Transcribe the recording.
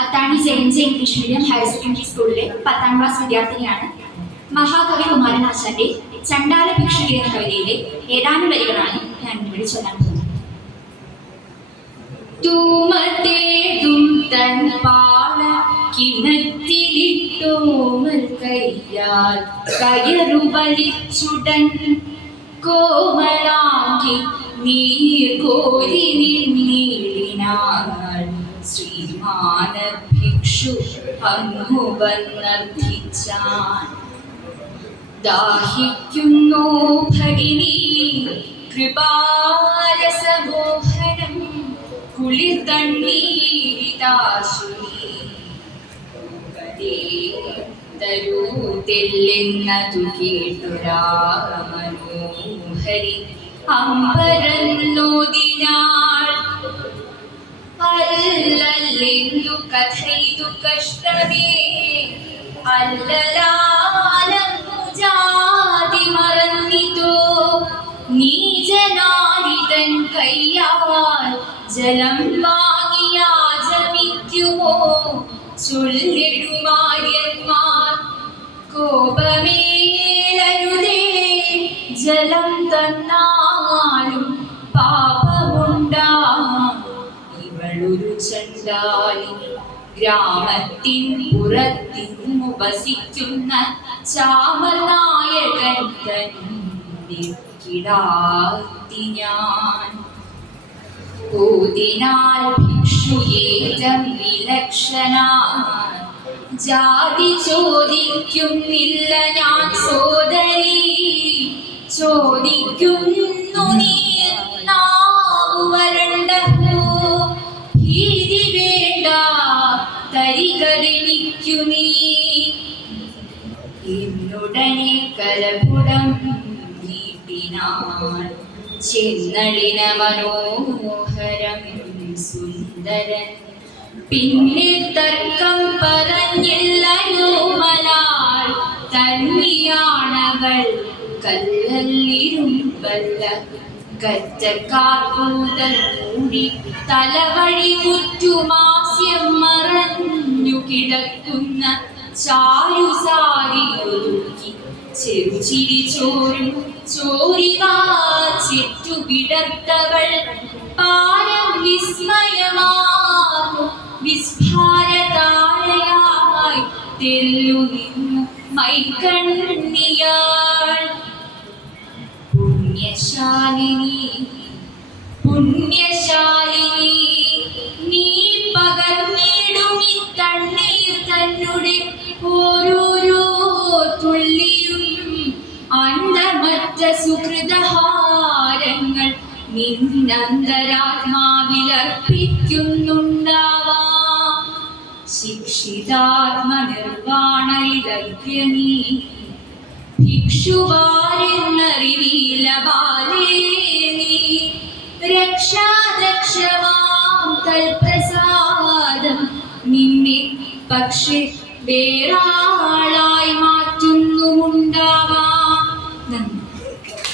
അത്താണി J English medium higher secondary സ്കൂളിലെ 10ാം class വിദ്യാർത്ഥിനിയാണ്. മഹാകവി കുമാരനാശാന്റെ ചണ്ടാല ഭിക്ഷുകി എന്ന കവിതയിലെ ഏതാനും വരികളാണ് ഞാൻ ഇവിടെ ചൊല്ലാൻ പോകുന്നത്. തൂമത്തേതും തൻ പാള കിണറ്റിലിട്ടോമൽ കയ്യാൽ കയറു വലിച്ചുടൻ കോമളാങ്കി നീർ കോരി നിന്നിടിനാൾ ശ്രീമാന ഭിക്ഷു അങ്ങു വന്നർത്ഥിച്ചാൻ. ദാഹിക്കുന്നു ഭഗിനി കൃപാരസമോഹനം കുളിർതണ്ണീരിതാശുനി തരൂതെല്ലെന്നതു കേട്ടുരാമനോഹരി അമ്പരന്നോദിനാൾ. അല്ലല്ലെന്നു കഥയിതു കഷ്ടമേ അല്ലലാലന്നു ജാതി മറന്നിതോ നീജനാരിതൻ കയ്യാൽ ജലം വാങ്ങിയാചമിക്കുമോ ചൊല്ലിടുമാര്യന്മാർ. കോപമേലരുതേ ജലം തന്നാലും പാപമുണ്ടാം. ഇവളൊരു ചണ്ടാലി ഗ്രാമത്തിൻ പുറത്തിന്നു വസിക്കുന്ന ചാമനായകൻ തന്നെ കിടാത്തി ഞാൻ. ഓതിനാൽ ഭിക്ഷുയേറ്റം വിലക്ഷണ ജാതി ചോദിക്കുന്നില്ല ഞാൻ സോദരി. ചോദിക്കുന്നു നീ നാവു വരണ്ടഹോ ഭീതി വേണ്ട തരികതെനിക്കു നീ. എന്നുടനെ കലപുടം നീട്ടിനാൻ ചെന്നളിന മനോഹരം സുന്ദരൻ. പിന്നെ തർക്കം പറഞ്ഞില്ലയോ മലാൾ തന്നിയാണവൾ കല്ലല്ലിരുമ്പല്ല. കറ്റക്കാർകൂതൽ മൂടി തലവഴി മുറ്റുമാസ്യം മറഞ്ഞു കിടക്കുന്ന ചാരുസാരി ഒതുക്കി ചെറുചിരി ചോരും ചോരിവാ ചെറ്റു വിടർത്തവൾ പാരം വിസ്മയമാകും വിസ്ഫാരതാരയായി തെല്ലു നിന്നു മൈക്കണ്ണിയാൾ. പുണ്യശാലിനി പുണ്യശാലിനി നീ പകർന്നിടുമി തണ്ണീർ തന്നെ ഓരോരോ തുള്ളിയും അണ്ടമറ്റ സുഹൃതഹാരങ്ങൾ നിന്നന്തരാത്മാവിലർപ്പിക്കുന്നുണ്ടാവാം. ശിക്ഷിതാത്മനിർവാണയിലഗ്നി ഭിക്ഷുവാരെന്നറിവീല ബാലേ നീ. രക്ഷാദക്ഷമാം തൽപ്രസാദം നിന്നെ പക്ഷെ വേറാളായി മാറ്റുന്നുമുണ്ടാവാം.